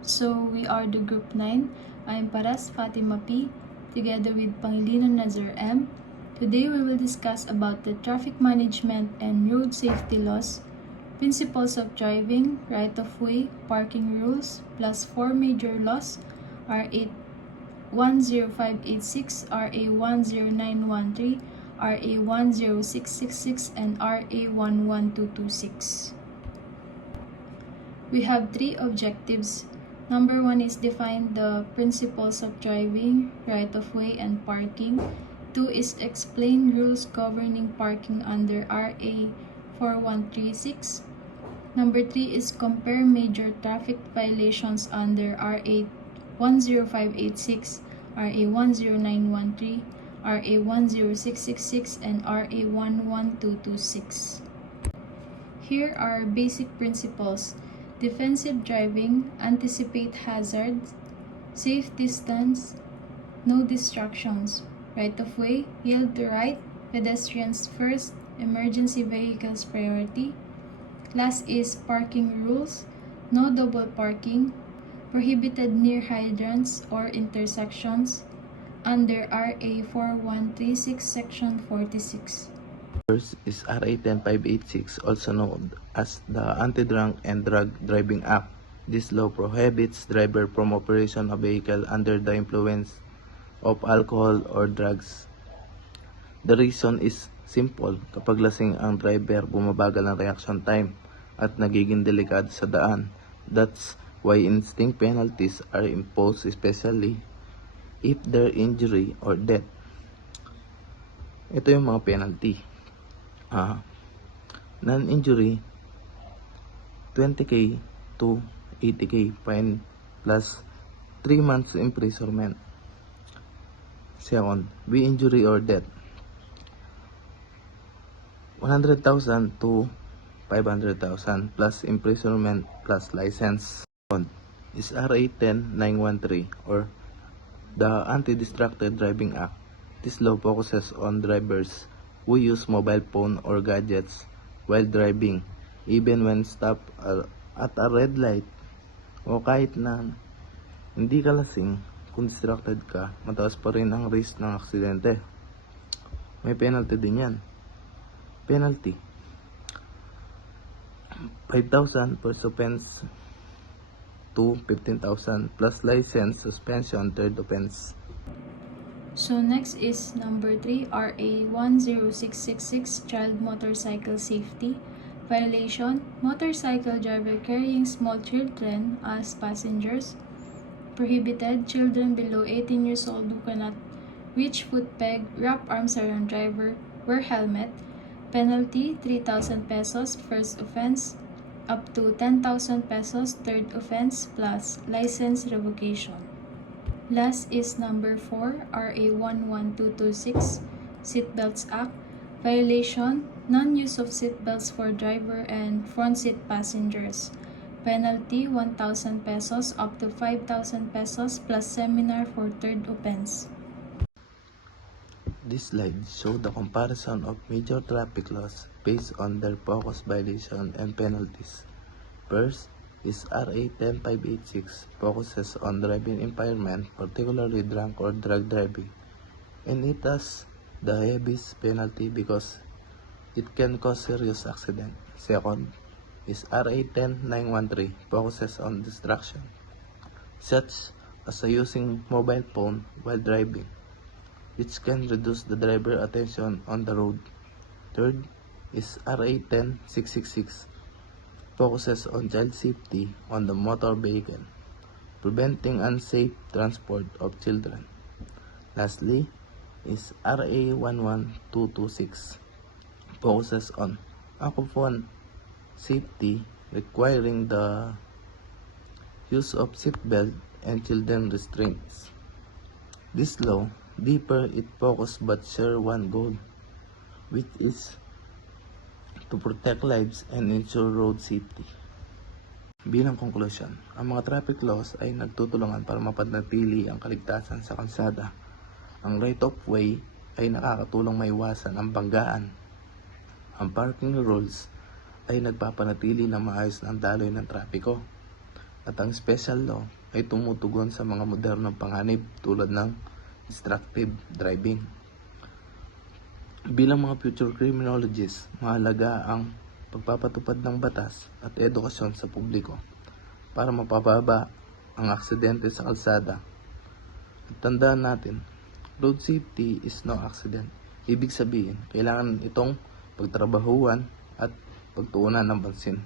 So we are the Group 9. I'm Paras Fatima P. Together with Pangilinan Nazar M. Today we will discuss about the traffic management and road safety laws, principles of driving, right-of-way, parking rules, plus 4 major laws, R8 10586, RA 10913, RA 10666, and RA 11226. We have 3 objectives. Number 1 is define the principles of driving, right-of-way, and parking. 2 is explain rules governing parking under RA 4136. Number 3 is compare major traffic violations under RA 10586, RA 10913, RA 10666, and RA 11226. Here are basic principles. Defensive driving, anticipate hazards, safe distance, no distractions, right-of-way, yield to right, pedestrians first, emergency vehicles priority. Last is parking rules, no double parking, prohibited near hydrants or intersections, under RA 4136 Section 46. First is RA 10586, also known as the Anti-Drunk and Drug Driving Act. This law prohibits driver from operation a vehicle under the influence of alcohol or drugs. The reason is simple. Kapag lasing ang driver, bumabagal ang reaction time at nagiging delikado sa daan. That's why instinct penalties are imposed, especially if there injury or death. Ito yung mga penalty. Non-injury, 20k to 80k fine plus 3 months imprisonment. Second, be injury or death, 100,000 to 500,000 plus imprisonment plus license. Second is RA 10913 or the Anti-Distracted Driving Act. This law focuses on drivers who use mobile phone or gadgets while driving, even when stopped at a red light o kahit na hindi ka lasing, kung distracted ka, mataas pa rin ang risk ng aksidente. May penalty din yan. Penalty, 5,000 per offense to 15,000 plus license suspension third offense. So next is number 3, RA 10666, Child Motorcycle Safety. Violation, motorcycle driver carrying small children as passengers. Prohibited, children below 18 years old who cannot reach foot peg, wrap arms around driver, wear helmet. Penalty, 3,000 pesos first offense, up to 10,000 pesos third offense, plus license revocation. Last is number 4, RA 11226, Seatbelts Act. Violation, non-use of seatbelts for driver and front seat passengers. Penalty, 1,000 pesos up to 5,000 pesos plus seminar for third offense. This slide shows the comparison of major traffic laws based on their focus violation and penalties. First is RA 10586, focuses on driving impairment, particularly drunk or drug driving, and it has the heaviest penalty because it can cause serious accident. Second is RA 10913, focuses on distraction, such as using mobile phone while driving, which can reduce the driver attention on the road. Third is RA 10666, focuses on child safety on the motor vehicle, preventing unsafe transport of children. Lastly is RA 11226, focuses on occupant safety, requiring the use of seatbelt and children restraints. This law differ it focus but share one goal, which is to protect lives and ensure road safety. Bilang conclusion, ang mga traffic laws ay nagtutulungan para mapanatili ang kaligtasan sa kalsada. Ang right of way ay nakakatulong maiwasan ang banggaan. Ang parking rules ay nagpapanatili na maayos ang daloy ng trapiko. At ang special law ay tumutugon sa mga modernong panganib tulad ng distracted driving. Bilang mga future criminologists, mahalaga ang pagpapatupad ng batas at edukasyon sa publiko para mapababa ang aksidente sa kalsada. At tandaan natin, road safety is no accident. Ibig sabihin, kailangan itong pagtrabahuan at pagtuunan ng pansin.